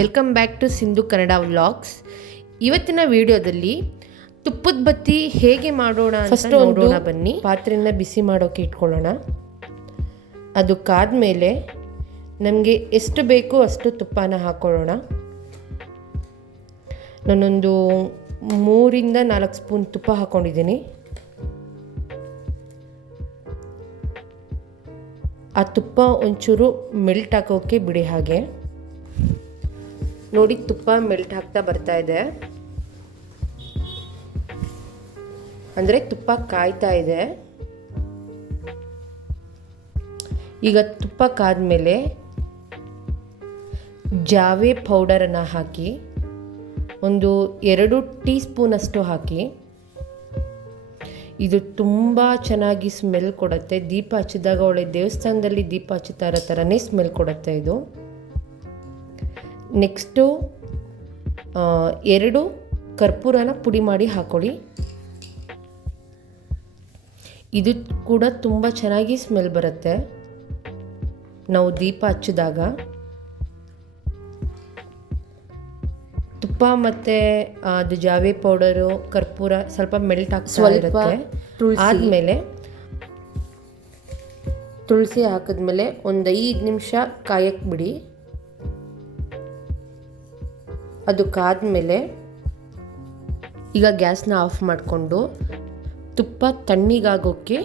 Welcome back to Sindhu Kannada vlogs. ಇವತ್ತಿನ ವಿಡಿಯೋದಲ್ಲಿ ತುಪ್ಪದ ಬತ್ತಿ ಹೇಗೆ ಮಾಡೋಣ ಫಸ್ಟ್ ನೋಡೋಣ ಬನ್ನಿ. ಪಾತ್ರೆಯನ್ನು ಬಿಸಿ ಮಾಡೋಕೆ ಇಟ್ಕೊಳ್ಳೋಣ. ಅದು ಕಾದ್ಮೇಲೆ ನಮಗೆ ಎಷ್ಟು ಬೇಕೋ ಅಷ್ಟು ತುಪ್ಪನ ಹಾಕೊಳ್ಳೋಣ. ನಾನೊಂದು 3ರಿಂದ 4 ಸ್ಪೂನ್ ತುಪ್ಪ ಹಾಕ್ಕೊಂಡಿದ್ದೀನಿ. ಆ ತುಪ್ಪ ಒಂಚೂರು ಮೆಲ್ಟ್ ಹಾಕೋಕ್ಕೆ ಬಿಡಿ. ಹಾಗೆ ನೋಡಿ, ತುಪ್ಪ ಮೆಲ್ಟ್ ಆಗ್ತಾ ಬರ್ತಾ ಇದೆ, ಅಂದರೆ ತುಪ್ಪ ಕಾಯ್ತಾ ಇದೆ. ಈಗ ತುಪ್ಪ ಕಾದ್ಮೇಲೆ ಜಾವೆ ಪೌಡರನ್ನು ಹಾಕಿ ಒಂದು 2 ಟೀ ಸ್ಪೂನ್ ಅಷ್ಟು ಹಾಕಿ. ಇದು ತುಂಬ ಚೆನ್ನಾಗಿ ಸ್ಮೆಲ್ ಕೊಡುತ್ತೆ. ದೀಪ ಹಚ್ಚಿದಾಗ ಒಳ್ಳೆ ದೇವಸ್ಥಾನದಲ್ಲಿ ದೀಪ ಹಚ್ಚುತ್ತಾ ಇರೋ ಥರನೇ ಸ್ಮೆಲ್ ಕೊಡುತ್ತೆ ಇದು. ನೆಕ್ಸ್ಟು 2 ಕರ್ಪೂರನ ಪುಡಿ ಮಾಡಿ ಹಾಕೊಳ್ಳಿ. ಇದು ಕೂಡ ತುಂಬ ಚೆನ್ನಾಗಿ ಸ್ಮೆಲ್ ಬರುತ್ತೆ ನಾವು ದೀಪ ಹಚ್ಚಿದಾಗ. ತುಪ್ಪ ಮತ್ತು ಅದು ಜಾವೆ ಪೌಡರು, ಕರ್ಪೂರ ಸ್ವಲ್ಪ ಮೆಲ್ಟ್ ಆಗ್ತಾ ಇರುತ್ತೆ. ಆದಮೇಲೆ ತುಳಸಿ ಹಾಕಿದ್ಮೇಲೆ ಒಂದು 5 ನಿಮಿಷ ಕಾಯಕ್ಕೆ ಬಿಡಿ. ಅದು ಕಾದ್ಮೇಲೆ ಈಗ ಗ್ಯಾಸ್ನ ಆಫ್ ಮಾಡಿಕೊಂಡು ತುಪ್ಪ ತಣ್ಣಗಾಗೋಕ್ಕೆ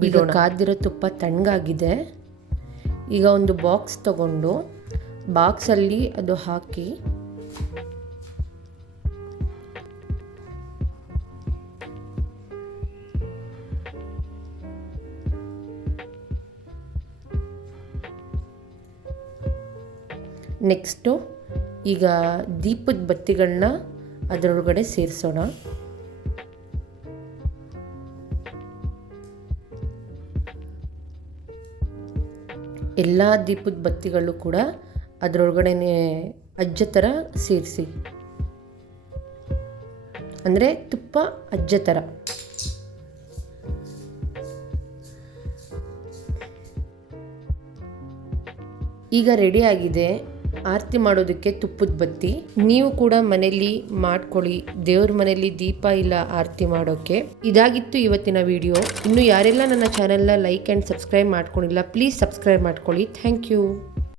ಬಿಡೋಣ. ಕಾದಿರೋ ತುಪ್ಪ ತಣ್ಣಗಾಗಿದೆ. ಈಗ ಒಂದು ಬಾಕ್ಸ್ ತಗೊಂಡು ಬಾಕ್ಸಲ್ಲಿ ಅದು ಹಾಕಿ ನೆಕ್ಸ್ಟು ಈಗ ದೀಪದ ಬತ್ತಿಗಳನ್ನ ಅದರೊಳಗಡೆ ಸೇರಿಸೋಣ. ಎಲ್ಲ ದೀಪದ ಬತ್ತಿಗಳು ಕೂಡ ಅದರೊಳಗಡೆ ಅಜ್ಜ ಥರ ಸೇರಿಸಿ, ಅಂದರೆ ತುಪ್ಪ ಅಜ್ಜ ಥರ. ಈಗ ರೆಡಿ ಆಗಿದೆ ಆರತಿ ಮಾಡೋದಕ್ಕೆ ತುಪ್ಪದ ಬತ್ತಿ. ನೀವು ಕೂಡ ಮನೆಯಲ್ಲಿ ಮಾಡ್ಕೊಳ್ಳಿ, ದೇವ್ರ ಮನೆಯಲ್ಲಿ ದೀಪ ಇಲ್ಲ ಆರತಿ ಮಾಡೋಕ್ಕೆ. ಇದಾಗಿತ್ತು ಇವತ್ತಿನ ವಿಡಿಯೋ. ಇನ್ನು ಯಾರೆಲ್ಲ ನನ್ನ ಚಾನೆಲ್ನ ಲೈಕ್ ಆ್ಯಂಡ್ ಸಬ್ಸ್ಕ್ರೈಬ್ ಮಾಡ್ಕೊಂಡಿಲ್ಲ, ಪ್ಲೀಸ್ ಸಬ್ಸ್ಕ್ರೈಬ್ ಮಾಡ್ಕೊಳ್ಳಿ. Thank you.